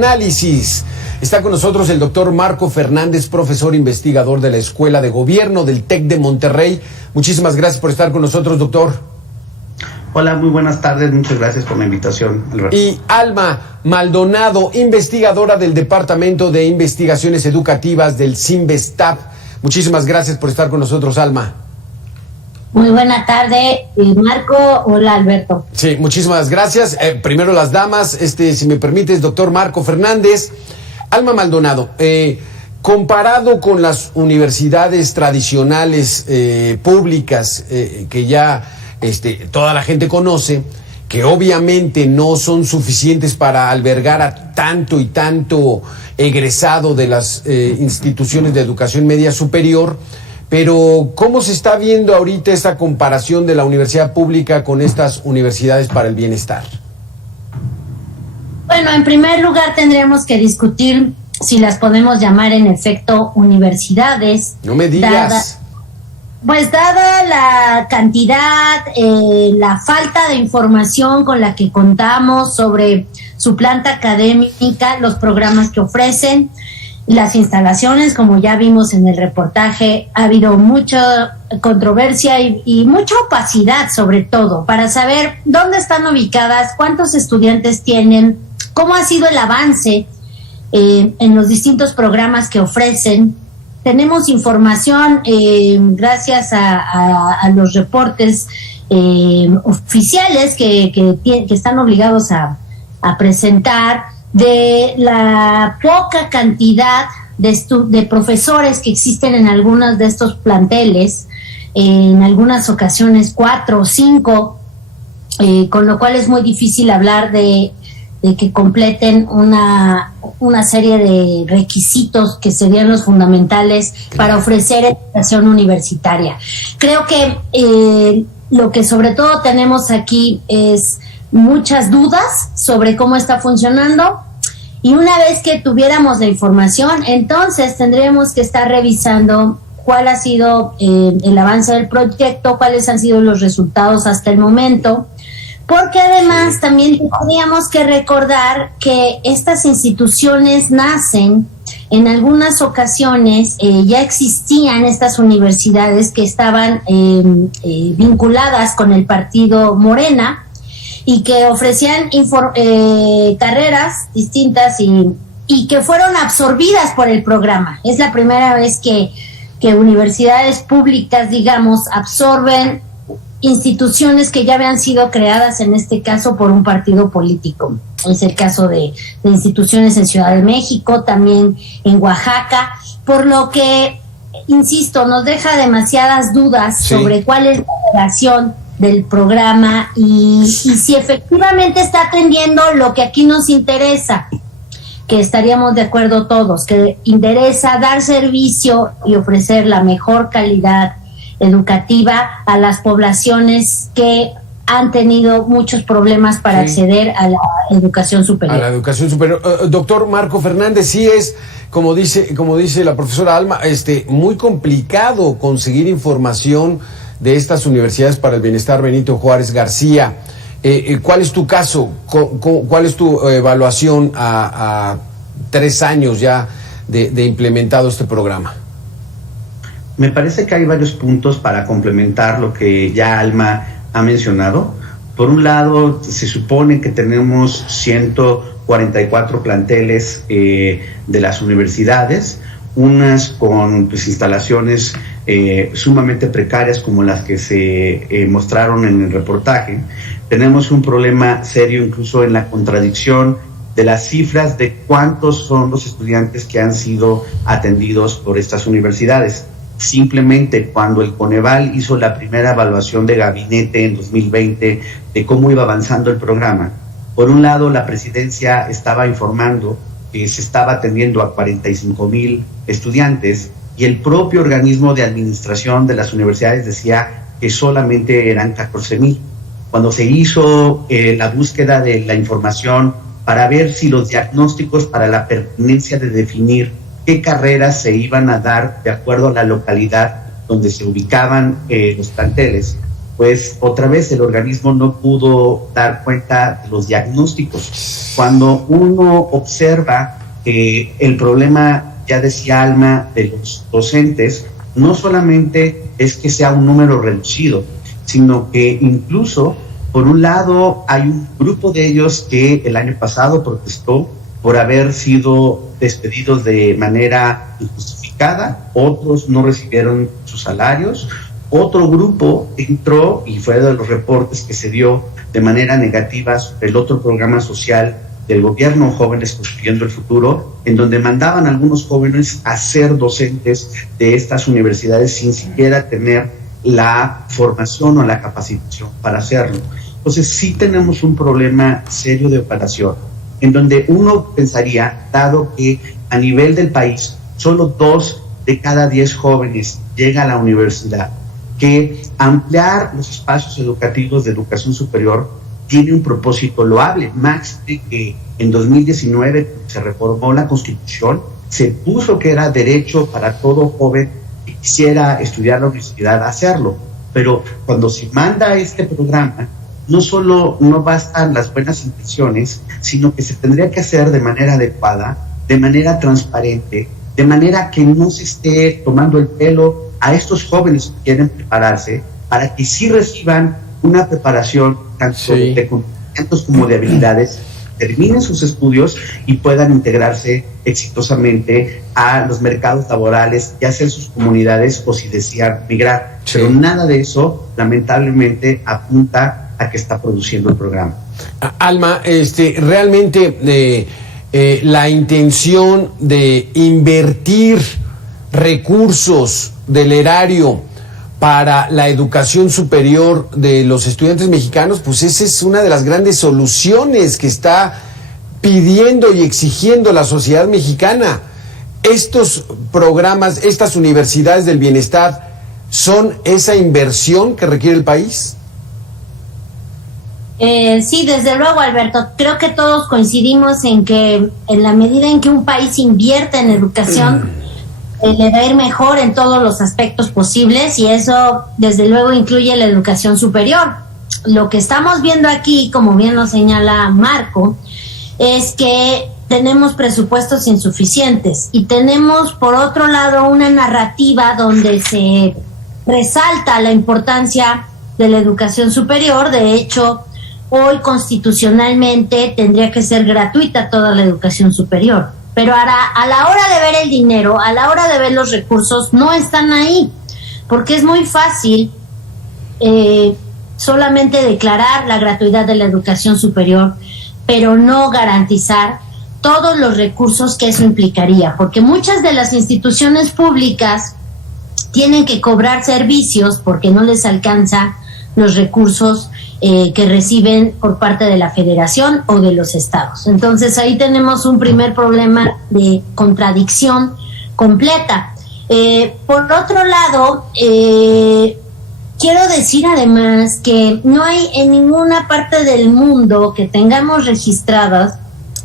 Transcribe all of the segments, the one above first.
Análisis. Está con nosotros el doctor Marco Fernández, profesor investigador de la Escuela de Gobierno del TEC de Monterrey. Muchísimas gracias por estar con nosotros, doctor. Hola, muy buenas tardes, muchas gracias por la invitación, Alberto. Y Alma Maldonado, investigadora del Departamento de Investigaciones Educativas del CIMBESTAP. Muchísimas gracias por estar con nosotros, Alma. Muy buena tarde, Marco. Hola, Alberto. Sí, muchísimas gracias. Primero las damas, si me permites, doctor Marco Fernández. Alma Maldonado, comparado con las universidades tradicionales públicas que ya toda la gente conoce, que obviamente no son suficientes para albergar a tanto y tanto egresado de las instituciones de educación media superior, pero ¿cómo se está viendo ahorita esta comparación de la universidad pública con estas universidades para el bienestar? Bueno, en primer lugar tendríamos que discutir si las podemos llamar en efecto universidades. No me digas. Dada la cantidad, la falta de información con la que contamos sobre su planta académica, los programas que ofrecen, las instalaciones, como ya vimos en el reportaje, ha habido mucha controversia y mucha opacidad, sobre todo, para saber dónde están ubicadas, cuántos estudiantes tienen, cómo ha sido el avance en los distintos programas que ofrecen. Tenemos información gracias a los reportes oficiales que están obligados a presentar de la poca cantidad de profesores que existen en algunos de estos planteles, en algunas ocasiones 4 o 5, con lo cual es muy difícil hablar de que completen una serie de requisitos que serían los fundamentales para ofrecer educación universitaria. Creo que lo que sobre todo tenemos aquí es muchas dudas sobre cómo está funcionando, y una vez que tuviéramos la información, entonces tendríamos que estar revisando cuál ha sido el avance del proyecto, cuáles han sido los resultados hasta el momento, porque además también tendríamos que recordar que estas instituciones nacen, en algunas ocasiones ya existían estas universidades que estaban vinculadas con el partido Morena y que ofrecían carreras distintas y que fueron absorbidas por el programa. Es la primera vez que universidades públicas, digamos, absorben instituciones que ya habían sido creadas, en este caso por un partido político. Es el caso de instituciones en Ciudad de México, también en Oaxaca, por lo que, insisto, nos deja demasiadas dudas sobre cuál es la relación del programa y si efectivamente está atendiendo lo que aquí nos interesa, que estaríamos de acuerdo todos, que interesa dar servicio y ofrecer la mejor calidad educativa a las poblaciones que han tenido muchos problemas para acceder a la educación superior. A la educación superior. Doctor Marco Fernández, sí es, como dice la profesora Alma, muy complicado conseguir información de estas universidades para el bienestar. Benito Juárez García, ¿cuál es tu caso? ¿Cuál es tu evaluación a 3 años ya de implementado este programa? Me parece que hay varios puntos para complementar lo que ya Alma ha mencionado. Por un lado, se supone que tenemos 144 planteles de las universidades, unas con instalaciones sumamente precarias como las que se mostraron en el reportaje. Tenemos un problema serio incluso en la contradicción de las cifras de cuántos son los estudiantes que han sido atendidos por estas universidades. Simplemente cuando el Coneval hizo la primera evaluación de gabinete en 2020 de cómo iba avanzando el programa, por un lado la presidencia estaba informando que se estaba atendiendo a 45,000 estudiantes y el propio organismo de administración de las universidades decía que solamente eran 14,000. Cuando se hizo la búsqueda de la información para ver si los diagnósticos para la pertinencia de definir qué carreras se iban a dar de acuerdo a la localidad donde se ubicaban los planteles, pues otra vez el organismo no pudo dar cuenta de los diagnósticos. Cuando uno observa que el problema, ya decía Alma, de los docentes, no solamente es que sea un número reducido, sino que incluso, por un lado, hay un grupo de ellos que el año pasado protestó por haber sido despedidos de manera injustificada, otros no recibieron sus salarios, otro grupo entró, y fue de los reportes que se dio de manera negativa sobre el otro programa social del gobierno, Jóvenes Construyendo el Futuro, en donde mandaban a algunos jóvenes a ser docentes de estas universidades sin siquiera tener la formación o la capacitación para hacerlo. Entonces sí tenemos un problema serio de operación, en donde uno pensaría, dado que a nivel del país solo 2 de cada 10 jóvenes llega a la universidad, que ampliar los espacios educativos de educación superior tiene un propósito loable. Más de que en 2019 se reformó la Constitución, se puso que era derecho para todo joven que quisiera estudiar la universidad hacerlo, pero cuando se manda este programa, no solo no bastan las buenas intenciones, sino que se tendría que hacer de manera adecuada, de manera transparente, de manera que no se esté tomando el pelo a estos jóvenes que quieren prepararse, para que sí reciban una preparación tanto de conocimientos como de habilidades, terminen sus estudios y puedan integrarse exitosamente a los mercados laborales, ya sea en sus comunidades o si desean migrar. Sí. Pero nada de eso, lamentablemente, apunta a que está produciendo el programa. Alma, realmente la intención de invertir recursos del erario para la educación superior de los estudiantes mexicanos, pues esa es una de las grandes soluciones que está pidiendo y exigiendo la sociedad mexicana. Estos programas, estas universidades del bienestar, ¿son esa inversión que requiere el país? Sí, desde luego, Alberto. Creo que todos coincidimos en que en la medida en que un país invierte en educación, le va a ir mejor en todos los aspectos posibles, y eso desde luego incluye la educación superior. Lo que estamos viendo aquí, como bien lo señala Marco, es que tenemos presupuestos insuficientes y tenemos por otro lado una narrativa donde se resalta la importancia de la educación superior. De hecho, hoy constitucionalmente tendría que ser gratuita toda la educación superior. Pero ahora, a la hora de ver el dinero, a la hora de ver los recursos, no están ahí, porque es muy fácil solamente declarar la gratuidad de la educación superior, pero no garantizar todos los recursos que eso implicaría, porque muchas de las instituciones públicas tienen que cobrar servicios porque no les alcanza los recursos que reciben por parte de la federación o de los estados. Entonces ahí tenemos un primer problema de contradicción completa. Por otro lado, quiero decir además que no hay en ninguna parte del mundo que tengamos registradas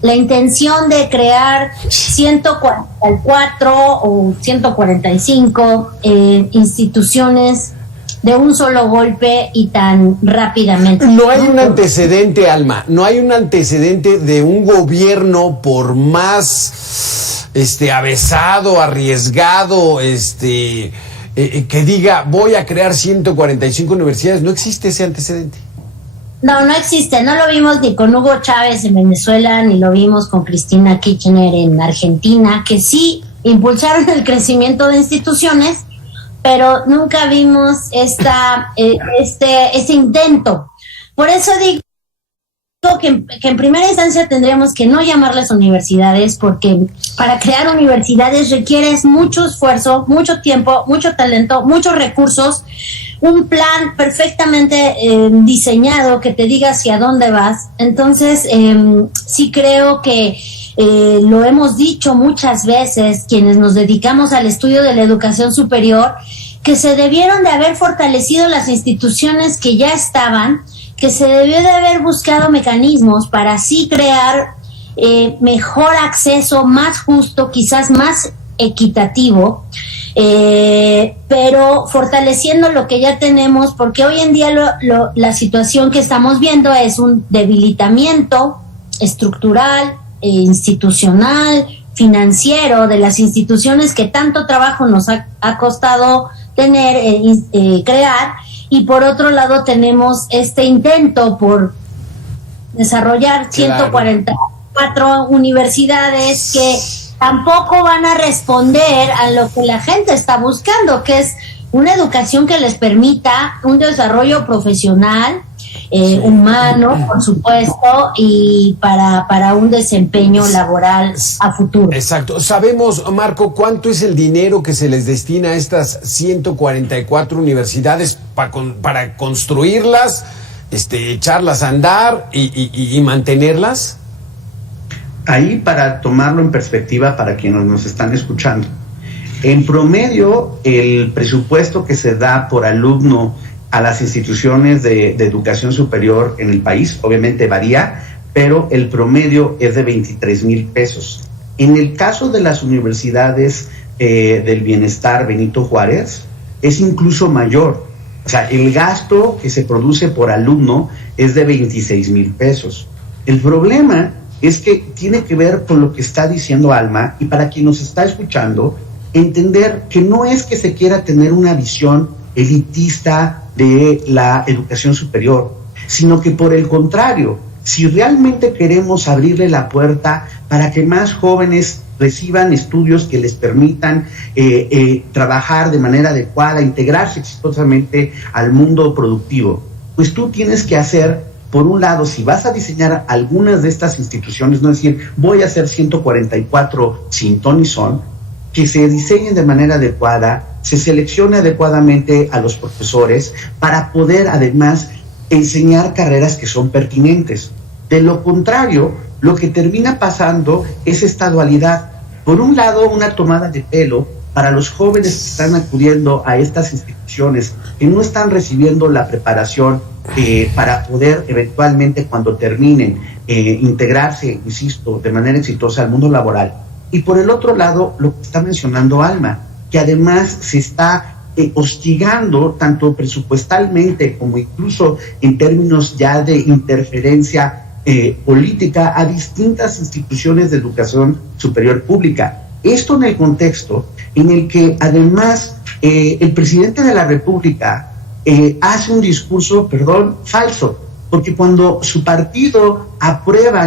la intención de crear 144 o 145 instituciones de un solo golpe y tan rápidamente. No hay un antecedente, Alma, no hay un antecedente de un gobierno, por más avesado, arriesgado, que diga voy a crear 145 universidades. No existe ese antecedente. No existe. No lo vimos ni con Hugo Chávez en Venezuela, ni lo vimos con Cristina Kirchner en Argentina, que sí impulsaron el crecimiento de instituciones, pero nunca vimos este intento. Por eso digo que en primera instancia tendríamos que no llamarlas universidades, porque para crear universidades requieres mucho esfuerzo, mucho tiempo, mucho talento, muchos recursos, un plan perfectamente diseñado que te diga hacia dónde vas. Entonces, sí creo que lo hemos dicho muchas veces quienes nos dedicamos al estudio de la educación superior, que se debieron de haber fortalecido las instituciones que ya estaban, que se debió de haber buscado mecanismos para así crear mejor acceso, más justo, quizás más equitativo, pero fortaleciendo lo que ya tenemos, porque hoy en día la situación que estamos viendo es un debilitamiento estructural, institucional, financiero de las instituciones que tanto trabajo nos ha costado tener, crear, y por otro lado tenemos este intento por desarrollar 144 universidades que tampoco van a responder a lo que la gente está buscando, que es una educación que les permita un desarrollo profesional, humano, por supuesto, y para un desempeño laboral a futuro. Exacto. Sabemos, Marco, cuánto es el dinero que se les destina a estas 144 universidades para construirlas, echarlas a andar y mantenerlas. Ahí, para tomarlo en perspectiva para quienes nos están escuchando, en promedio el presupuesto que se da por alumno a las instituciones de educación superior en el país, obviamente varía, pero el promedio es de 23,000 pesos. En el caso de las universidades del bienestar Benito Juárez, es incluso mayor. O sea, el gasto que se produce por alumno es de 26,000 pesos. El problema es que tiene que ver con lo que está diciendo Alma, y para quien nos está escuchando, entender que no es que se quiera tener una visión elitista de la educación superior, sino que por el contrario, si realmente queremos abrirle la puerta para que más jóvenes reciban estudios que les permitan trabajar de manera adecuada, integrarse exitosamente al mundo productivo, pues tú tienes que hacer, por un lado, si vas a diseñar algunas de estas instituciones, no decir, voy a hacer 144 sin ton ni son, que se diseñen de manera adecuada, se seleccione adecuadamente a los profesores para poder además enseñar carreras que son pertinentes. De lo contrario, lo que termina pasando es esta dualidad. Por un lado, una tomada de pelo para los jóvenes que están acudiendo a estas instituciones, que no están recibiendo la preparación para poder eventualmente, cuando terminen, integrarse, insisto, de manera exitosa al mundo laboral. Y por el otro lado, lo que está mencionando Alma, que además se está hostigando tanto presupuestalmente como incluso en términos ya de interferencia política a distintas instituciones de educación superior pública. Esto en el contexto en el que además el presidente de la República hace un discurso, falso, porque cuando su partido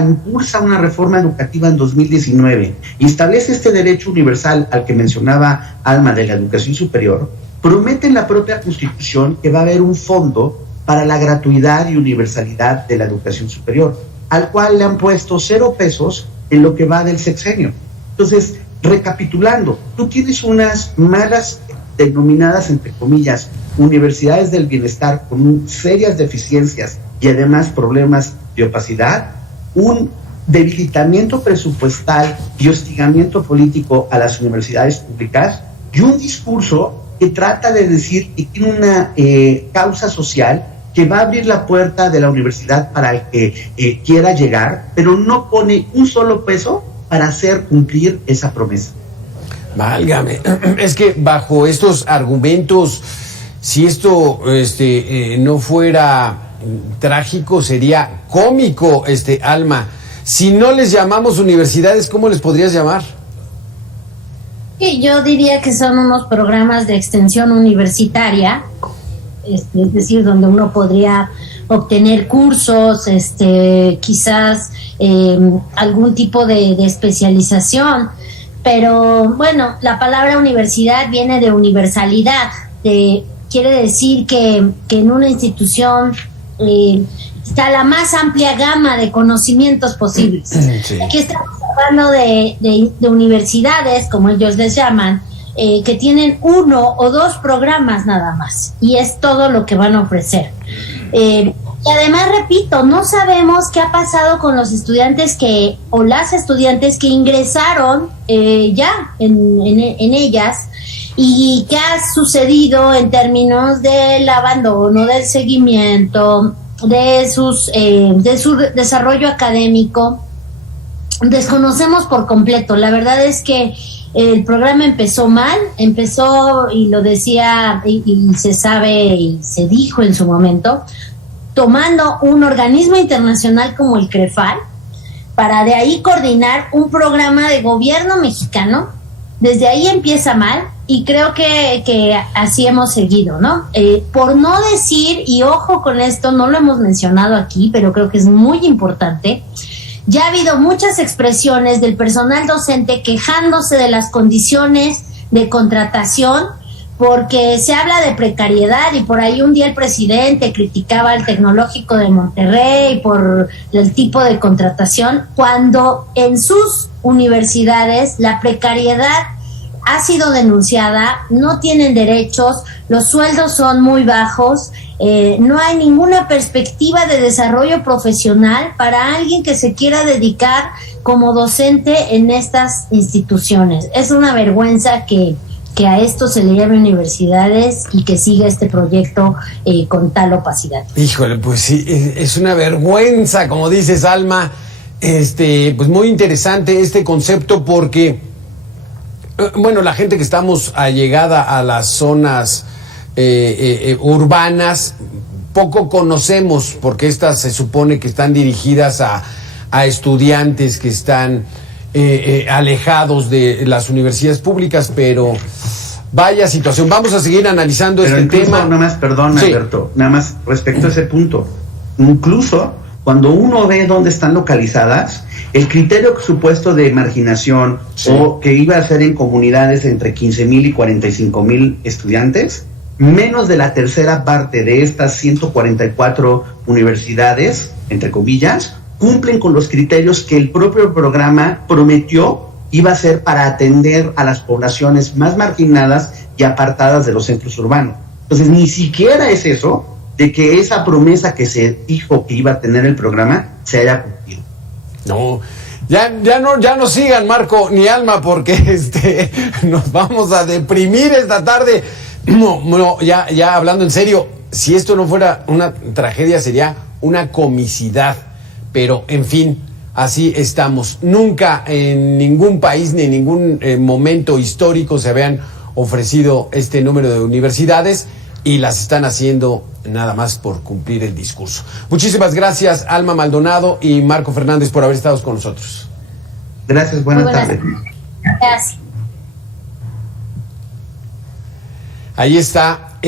impulsa una reforma educativa en 2019 y establece este derecho universal al que mencionaba Alma de la educación superior, promete en la propia Constitución que va a haber un fondo para la gratuidad y universalidad de la educación superior, al cual le han puesto 0 pesos en lo que va del sexenio. Entonces, recapitulando, tú tienes unas malas, denominadas entre comillas, universidades del bienestar con serias deficiencias y además problemas de opacidad, un debilitamiento presupuestal y hostigamiento político a las universidades públicas, y un discurso que trata de decir que tiene una causa social que va a abrir la puerta de la universidad para el que quiera llegar, pero no pone un solo peso para hacer cumplir esa promesa. Válgame, es que bajo estos argumentos, si esto no fuera trágico, sería cómico, Alma. Si no les llamamos universidades, ¿cómo les podrías llamar? Sí, yo diría que son unos programas de extensión universitaria, es decir, donde uno podría obtener cursos, quizás algún tipo de especialización, pero bueno, la palabra universidad viene de universalidad, quiere decir que en una institución está la más amplia gama de conocimientos posibles. Sí. Aquí estamos hablando de universidades, como ellos les llaman, que tienen 1 o 2 programas nada más, y es todo lo que van a ofrecer. Y además, repito, no sabemos qué ha pasado con los estudiantes o las estudiantes que ingresaron ya en ellas, y qué ha sucedido en términos del abandono, del seguimiento, de su desarrollo académico. Desconocemos por completo. La verdad es que El programa empezó mal, y lo decía, y se sabe, y se dijo en su momento, tomando un organismo internacional como el CREFAL, para de ahí coordinar un programa de gobierno mexicano. Desde ahí empieza mal, y creo que así hemos seguido, ¿no? Por no decir, y ojo con esto, no lo hemos mencionado aquí, pero creo que es muy importante, ya ha habido muchas expresiones del personal docente quejándose de las condiciones de contratación, porque se habla de precariedad, y por ahí un día el presidente criticaba al Tecnológico de Monterrey por el tipo de contratación, cuando en sus universidades la precariedad ha sido denunciada, no tienen derechos, los sueldos son muy bajos, no hay ninguna perspectiva de desarrollo profesional para alguien que se quiera dedicar como docente en estas instituciones. Es una vergüenza que a esto se le llame universidades y que siga este proyecto con tal opacidad. Híjole, pues sí, es una vergüenza, como dices, Alma. Pues muy interesante este concepto, porque bueno, la gente que estamos allegada a las zonas urbanas, poco conocemos, porque estas se supone que están dirigidas a estudiantes que están alejados de las universidades públicas, pero vaya situación. Vamos a seguir analizando pero este tema. Nada más, perdón, sí, Alberto, nada más respecto a ese punto. Incluso cuando uno ve dónde están localizadas, el criterio supuesto de marginación, sí, o que iba a ser en comunidades entre 15,000 y 45,000 estudiantes, menos de la tercera parte de estas 144 universidades, entre comillas, cumplen con los criterios que el propio programa prometió iba a ser para atender a las poblaciones más marginadas y apartadas de los centros urbanos. Entonces, ni siquiera es eso de que esa promesa que se dijo que iba a tener el programa se haya cumplido. No, ya no sigan, Marco ni Alma, porque nos vamos a deprimir esta tarde. No, ya hablando en serio, si esto no fuera una tragedia, sería una comicidad. Pero, en fin, así estamos. Nunca en ningún país ni en ningún momento histórico se habían ofrecido este número de universidades, y las están haciendo nada más por cumplir el discurso. Muchísimas gracias, Alma Maldonado y Marco Fernández, por haber estado con nosotros. Gracias, buenas tardes. Gracias. Ahí está.